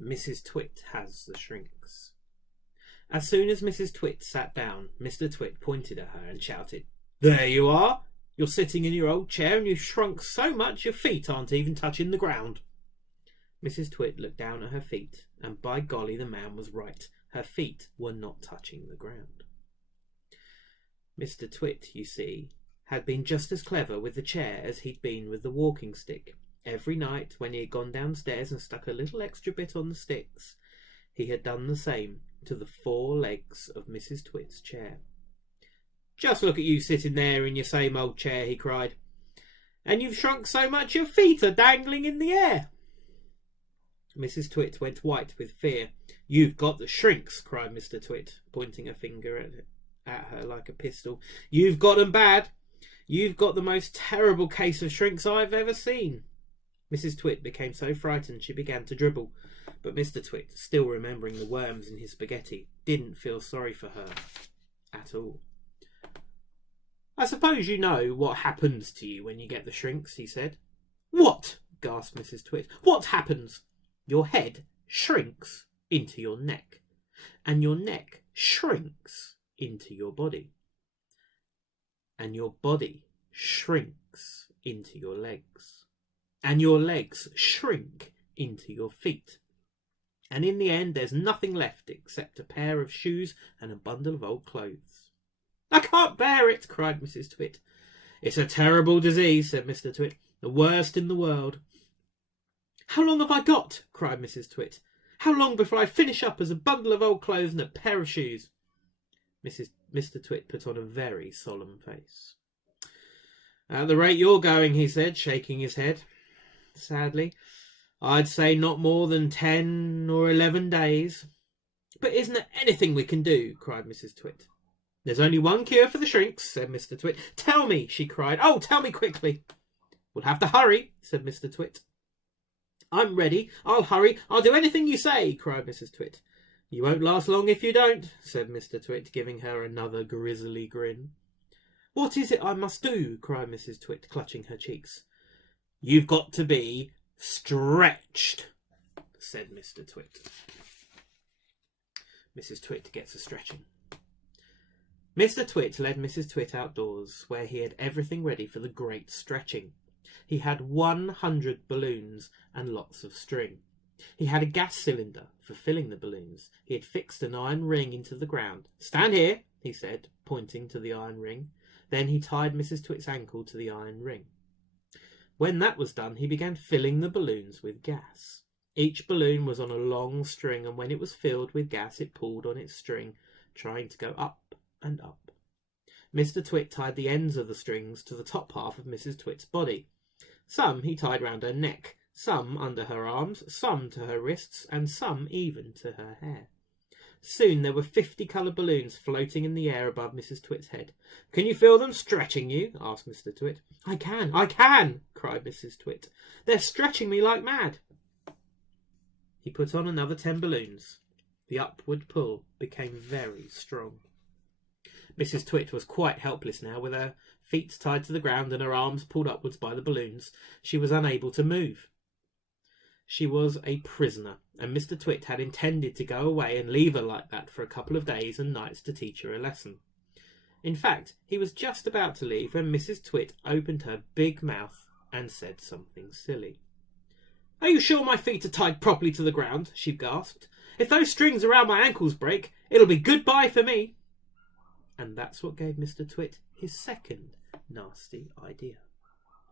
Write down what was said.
Mrs Twit has the shrinks. As soon as Mrs Twit sat down, Mr Twit pointed at her and shouted, "There you are! You're sitting in your old chair and you've shrunk so much your feet aren't even touching the ground." Mrs Twit looked down at her feet, and by golly the man was right. Her feet were not touching the ground. Mr Twit, you see, had been just as clever with the chair as he'd been with the walking stick. Every night, when he had gone downstairs and stuck a little extra bit on the sticks, he had done the same to the 4 legs of Mrs Twit's chair. "Just look at you sitting there in your same old chair," he cried, "and you've shrunk so much your feet are dangling in the air." Mrs Twit went white with fear. "You've got the shrinks," cried Mr Twit, pointing a finger at her like a pistol. "You've got 'em bad. You've got the most terrible case of shrinks I've ever seen." Mrs Twit became so frightened she began to dribble, but Mr Twit, still remembering the worms in his spaghetti, didn't feel sorry for her at all. "I suppose you know what happens to you when you get the shrinks," he said. "What?" gasped Mrs Twit. "What happens?" "Your head shrinks into your neck, and your neck shrinks into your body, and your body shrinks into your legs, and your legs shrink into your feet, and in the end there's nothing left except a pair of shoes and a bundle of old clothes." "I can't bear it," cried Mrs Twit. "It's a terrible disease," said Mr Twit, "the worst in the world." "How long have I got?" cried Mrs Twit. "How long before I finish up as a bundle of old clothes and a pair of shoes?" Mr Twit put on a very solemn face. "At the rate you're going," he said, shaking his head sadly, "I'd say not more than 10 or 11 days. "But isn't there anything we can do?" cried Mrs Twit. "There's only one cure for the shrinks," said Mr Twit. "Tell me," she cried. "Oh, tell me quickly." "We'll have to hurry," said Mr Twit. "I'm ready. I'll hurry. I'll do anything you say," cried Mrs Twit. "You won't last long if you don't," said Mr Twit, giving her another grisly grin. "What is it I must do?" cried Mrs Twit, clutching her cheeks. "You've got to be stretched," said Mr Twit. Mrs Twit gets a stretching. Mr Twit led Mrs Twit outdoors, where he had everything ready for the great stretching. He had 100 balloons and lots of string. He had a gas cylinder for filling the balloons. He had fixed an iron ring into the ground. "Stand here," he said, pointing to the iron ring. Then he tied Mrs Twit's ankle to the iron ring. When that was done, he began filling the balloons with gas. Each balloon was on a long string, and when it was filled with gas, it pulled on its string, trying to go up and up. Mr Twit tied the ends of the strings to the top half of Mrs Twit's body. Some he tied round her neck, some under her arms, some to her wrists, and some even to her hair. Soon there were 50 coloured balloons floating in the air above Mrs Twit's head. "Can you feel them stretching you?" asked Mr Twit. I can, cried Mrs Twit. "They're stretching me like mad." He put on another 10 balloons. The upward pull became very strong. Mrs Twit was quite helpless now, with her feet tied to the ground and her arms pulled upwards by the balloons. She was unable to move. She was a prisoner, and Mr Twit had intended to go away and leave her like that for a couple of days and nights to teach her a lesson. In fact, he was just about to leave when Mrs Twit opened her big mouth and said something silly. "Are you sure my feet are tied properly to the ground?" she gasped. "If those strings around my ankles break, it'll be goodbye for me." And that's what gave Mr Twit his second nasty idea.